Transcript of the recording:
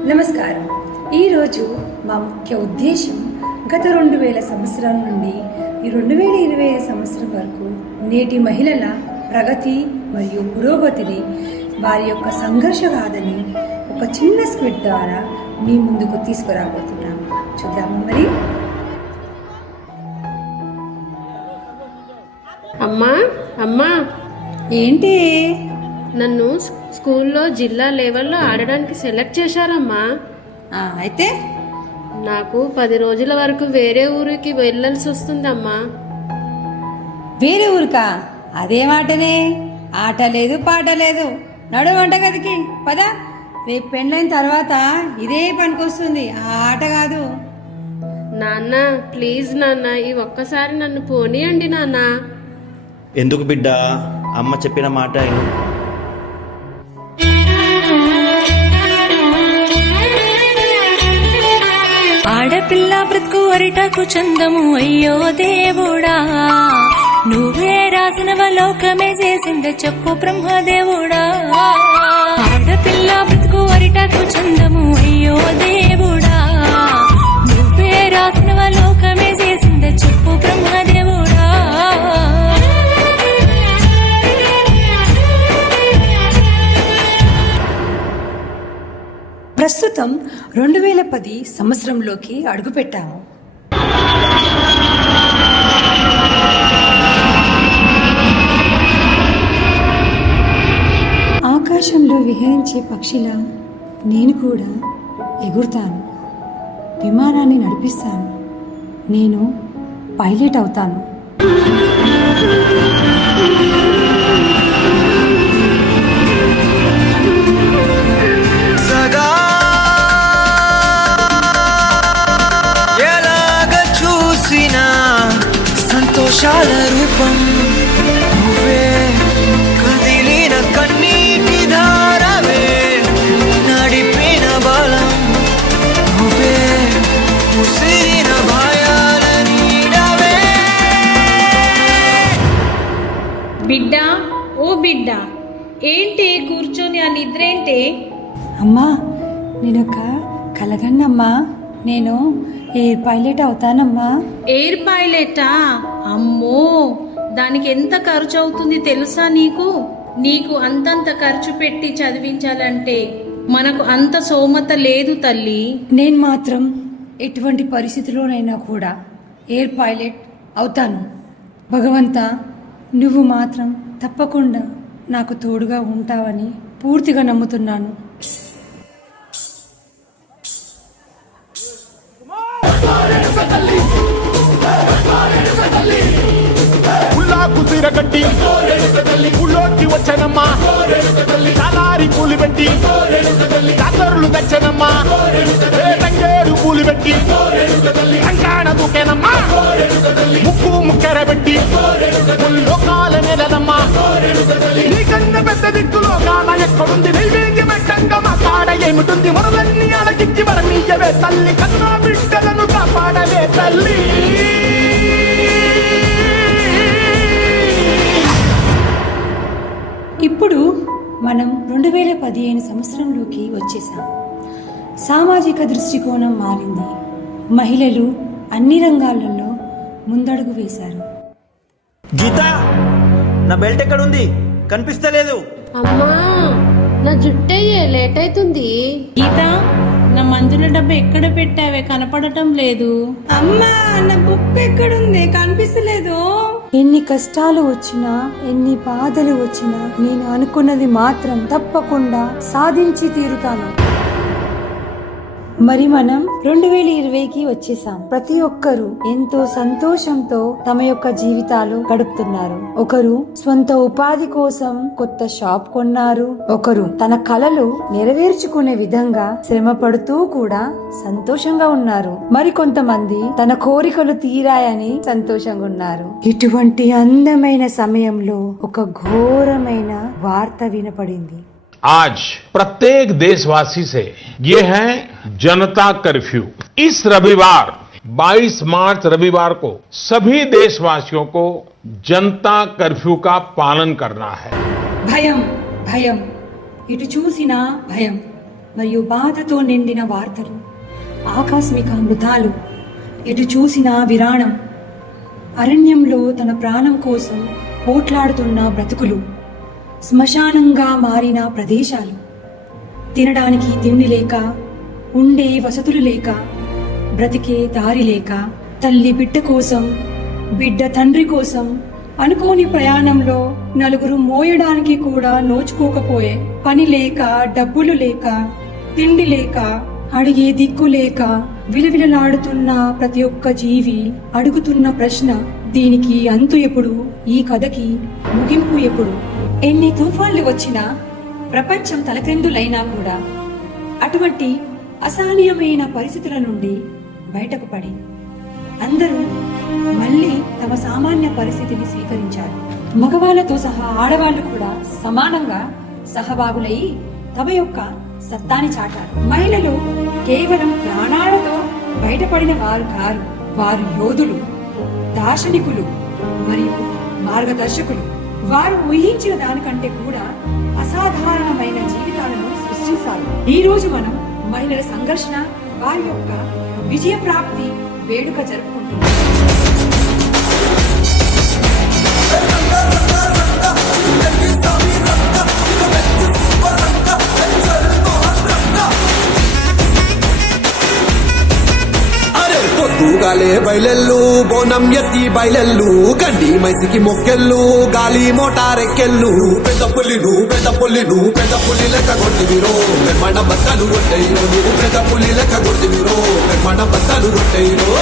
నమస్కారం. ఈరోజు మా ముఖ్య ఉద్దేశం గత 2000 సంవత్సరాల నుండి ఈ 2025 సంవత్సరం వరకు నేటి మహిళల ప్రగతి మరియు పురోగతిని, వారి యొక్క సంఘర్ష గాథని ఒక చిన్న స్క్రిప్ట్ ద్వారా మీ ముందుకు తీసుకురాబోతున్నాము. చూద్దాము మరి. అమ్మా ఏంటి? నన్ను స్కూల్లో జిల్లా లెవెల్లో ఆడడానికి సెలెక్ట్ చేశారమ్మా. అయితే నాకు 10 రోజుల వరకు వేరే ఊరికి వెళ్ళాల్సి వస్తుందమ్మా. వేరే ఊరికా? అదే మాటనే, ఆట లేదు పాట లేదు. నడు వంటగదికి పద. రేపు పెళ్ళైన తర్వాత ఇదే పనికొస్తుంది, ఆ ఆట కాదు. నాన్న ప్లీజ్ నాన్న, ఈ ఒక్కసారి నన్ను పోనీయండి నాన్న. ఎందుకు బిడ్డ, అమ్మ చెప్పిన మాట విను. ఆడపిల్ల బ్రతుకు అరిటకు చందము, అయ్యో దేవుడా, నువ్వే రాసినవ లోకమే చేసిందే చెప్పు బ్రహ్మదేవుడా. ఆడపిల్ల బ్రతుకు అరిటకు చందము, అయ్యో దేవుడా, నువ్వే రాసినవ లోకమే చేసిందే చెప్పు బ్రహ్మదేవుడా. ప్రస్తుతం 2010 సంవత్సరంలోకి అడుగుపెట్టాము. ఆకాశంలో విహరించే పక్షిలా నేను కూడా ఎగురుతాను, విమానాన్ని నడిపిస్తాను, నేను పైలట్ అవుతాను. సంతోషాల రూపం నువ్వే, కదిలిన కన్నీటి ధారవే, నడిపిన బలం నువ్వే, ముసిరిన భయాల నీడవే. బిడ్డ, ఓ బిడ్డ, ఏంటి కూర్చొని ఆ నిద్రేంటే? అమ్మా, నేనొక కలగన్నమ్మా, నేను ఎయిర్ పైలట్ అవుతానమ్మా. ఎయిర్ పైలటా? అమ్మో, దానికి ఎంత ఖర్చు అవుతుంది తెలుసా నీకు? నీకు అంతంత ఖర్చు పెట్టి చదివించాలంటే మనకు అంత సోమత లేదు తల్లి. నేను మాత్రం ఎటువంటి పరిస్థితిలోనైనా కూడా ఎయిర్ పైలట్ అవుతాను. భగవంతా, నువ్వు మాత్రం తప్పకుండా నాకు తోడుగా ఉంటావని పూర్తిగా నమ్ముతున్నాను. కుసిరగట్టి ఊళ్ళోకి వచ్చనమ్మా, చాలారి పూలు పెట్టి కాకరులు తెచ్చనమ్మా, తంగేరు పూలు పెట్టి కంకాణ దూకేనమ్మా, ముక్కు ముక్కెర పెట్టి లోకాల నెలనమ్మా. నీకన్నా పెద్ద దిక్కులో కాన ఎక్కడుంది? నైవేద్యం పెట్టంగా మా కాడ ఏమిటుంది? మొదలన్నీ అలగించి మరణీయవే తల్లి, కన్నా బిడ్డలను కాపాడవే తల్లి. ఇప్పుడు మనం 2015 సంవత్సరంలోకి వచ్చేసాం. సామాజిక దృష్టికోణం మారింది. మహిళలు అన్ని రంగాలలో ముందడుగు వేశారు. గీత, నా బెల్ట్ ఎక్కడుంది? కనిపిస్తలేదు. అమ్మా, నా జుట్టయ్యే లేట్ అవుతుంది. గీత, నా మందుల డబ్బా ఎక్కడ పెట్టావే? కనపడటం లేదు. అమ్మా, నా బుక్ ఎక్కడుంది? కనిపిస్తలేదు. ఎన్ని కష్టాలు వచ్చినా, ఎన్ని బాధలు వచ్చినా, నేను అనుకున్నది మాత్రం తప్పకుండా సాధించి తీరుతాను. మరి మనం 2020కి వచ్చేసాం. ప్రతి ఒక్కరూ ఎంతో సంతోషంతో తమ యొక్క జీవితాలు గడుపుతున్నారు. ఒకరు స్వంత ఉపాధి కోసం కొత్త షాప్ కొన్నారు. ఒకరు తన కలలు నెరవేర్చుకునే విధంగా శ్రమ పడుతూ కూడా సంతోషంగా ఉన్నారు. మరి కొంతమంది తన కోరికలు తీరాయని సంతోషంగా ఉన్నారు. ఇటువంటి అందమైన సమయంలో ఒక ఘోరమైన వార్త వినపడింది. आज प्रत्येक देशवासी से ये है जनता कर्फ्यू। इस रविवार 22 मार्च रविवार को सभी देशवासियों को जनता कर्फ्यू का पालन करना है। భయం భయం, ఇటు చూసినా భయం. మరియు బాధతో నిండిన వార్తలు, ఆకస్మిక మృతాలు, ఎటు చూసినా విరాణం, అరణ్యంలో తన ప్రాణం కోసం పోట్లాడుతున్న బ్రతుకులు, శ్మశానంగా మారిన ప్రదేశాలు, తినడానికి తిండి లేక, ఉండే వసతులు లేక, బ్రతికే దారి లేక, తల్లి బిడ్డ కోసం, బిడ్డ తండ్రి కోసం అనుకోని ప్రయాణంలో నలుగురు మోయడానికి కూడా నోచుకోకపోయే, పని లేక, డబ్బులు లేక, తిండి లేక, అడిగే దిక్కు లేక విలవిలలాడుతున్న ప్రతి ఒక్క జీవి అడుగుతున్న ప్రశ్న, దీనికి అంతు ఎప్పుడు? ఈ కథకి ముగింపు ఎప్పుడు? ఎన్ని తుఫాన్లు వచ్చినా, ప్రపంచం తలక్రిందులైనా కూడా అటువంటి అసహనీయమైన పరిస్థితుల నుండి బయటకు పడి అందరూ మళ్ళీ తమ సామాన్య పరిస్థితిని స్వీకరించారు. మగవాళ్లతో సహా ఆడవాళ్లు కూడా సమానంగా సహభాగులై తమ యొక్క సత్తాని చాటారు. మహిళలు కేవలం ప్రాణాలతో బయటపడిన వారు కారు, వారు యోధులు, దార్శనికులు మరియు మార్గదర్శకులు. వారు ఊహించిన దానికంటే కూడా అసాధారణమైన జీవితాలను సృష్టిస్తారు. ఈ రోజు మనం మహిళల సంఘర్షణ, వారి యొక్క విజయ ప్రాప్తి వేడుక జరుపుకుంటున్నాం. పొద్దుగాలే బయలెల్లు బోనం ఎత్తి బయలెల్లు గండి మైసికి మొక్కెళ్ళు గాలి మోటారెక్కెళ్ళు పెద్ద పులి లెక్క కొట్టివిరో పెద్ద బత్తలు కొట్టేయో నువ్వు పెద్ద పులి లెక్క కొట్టివిరో పెద్ద బత్తలు కొట్టేయో